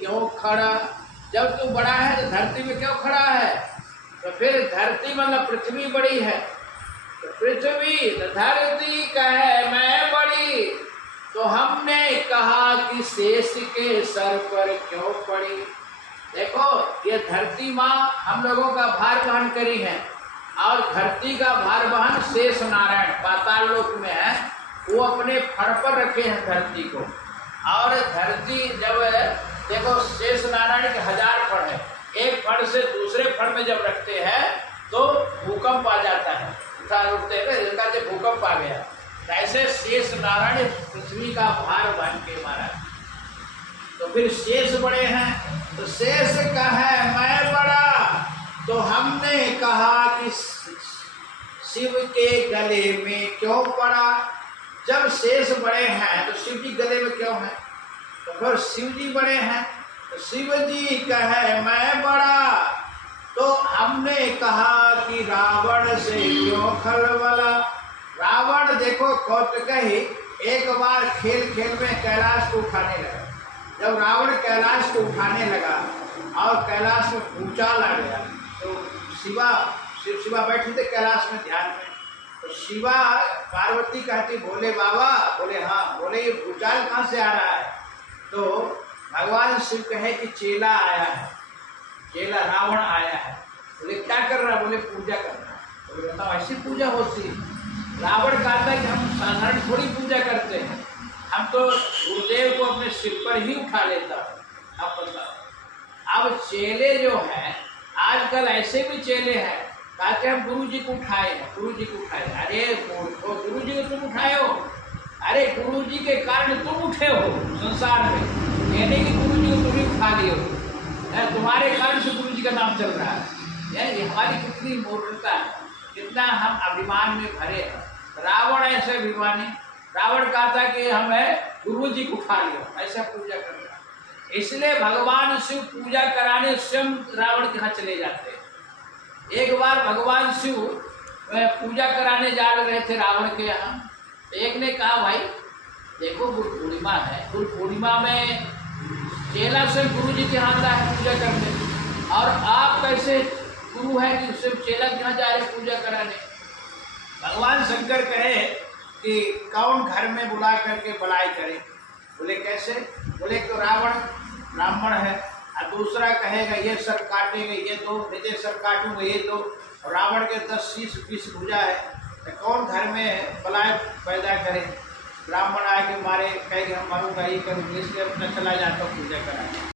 क्यों खड़ा, जब तू बड़ा है तो धरती में क्यों खड़ा है? तो फिर धरती मतलब पृथ्वी बड़ी है, तो पृथ्वी तो धरती कहे मैं बड़ी, तो हमने कहा कि शेष के सर पर क्यों पड़ी। देखो ये धरती माँ हम लोगों का भार वहन करी है, और धरती का भार वहन शेष नारायण पाताल लोक में है, वो अपने फड़ पर रखे हैं धरती को। और धरती जब देखो शेष नारायण के 1000 फड़ है, एक फड़ से दूसरे फड़ में जब रखते हैं तो भूकंप आ जाता है, उठते हैं भूकंप आ गया। ऐसे शेष नारायण पृथ्वी का भार वहन के महाराज। तो फिर शेष बड़े हैं, तो शेष कहे मैं बड़ा, तो हमने कहा कि शिव के गले में क्यों पड़ा। जब शेष बड़े हैं तो शिव जी गले में क्यों है? तो फिर शिव जी बड़े हैं, तो शिव जी कहे मैं बड़ा, तो हमने कहा कि रावण से क्यों खलबला। रावण देखो कौतुक ही, एक बार खेल खेल में कैलाश को उठाने लगा। जब रावण कैलाश को उठाने लगा और कैलाश में भूचाल आ गया, तो शिवा बैठे थे कैलाश में ध्यान में। तो शिवा पार्वती कहती बोले बाबा, बोले हाँ, बोले ये भूचाल कहाँ से आ रहा है? तो भगवान शिव कहे कि चेला आया है, चेला रावण आया है। बोले क्या कर रहा है? बोले पूजा कर रहा है। बोले बताओ ऐसी पूजा होती है? रावण कहता है कि हम साधारण थोड़ी पूजा करते हैं, हम तो गुरुदेव को अपने सिर पर ही उठा लेता हूँ। अब बताओ, अब चेले जो हैं आजकल ऐसे भी चेले हैं, कहते हम गुरु जी को उठाए हैं, गुरु जी को उठाए। अरे गुरु जी को तुम उठाए हो? अरे गुरु जी के कारण तुम उठे हो संसार में, कहने की गुरु जी को तुम ही उठा लिए हो, तुम्हारे कारण से गुरु जी का नाम चल रहा है। ये हमारी कितनी मूर्खता है, कितना हम अभिमान में भरे हैं। रावण ऐसे अभिमानी, रावण कहता कि हमें गुरु जी को उठा लिया, ऐसा पूजा करना। इसलिए भगवान शिव पूजा कराने स्वयं रावण के यहाँ चले जाते हैं। एक बार भगवान शिव पूजा कराने जा रहे थे रावण के यहाँ। एक ने कहा भाई देखो गुरु पूर्णिमा है, गुरु पूर्णिमा में चेला से गुरु जी के यहाँ आता है पूजा करने, और आप कैसे गुरु है कि सिर्फ चेला के यहाँ जा रहे पूजा कराने? भगवान शंकर कहे कि कौन घर में बुला करके बड़ाई करे? बोले कैसे? बोले तो रावण ब्राह्मण है, और दूसरा कहेगा ये सर काटेंगे, ये दो, ये सर काटूंगा, ये दो। रावण के 10 शीश 20 भुजा है, तो कौन घर में बलाय पैदा करे? ब्राह्मण आए के मारे कहेंगे हम मरूंगा, ये करूँगा, इसलिए अपना चला जाता हूँ पूजा कराने।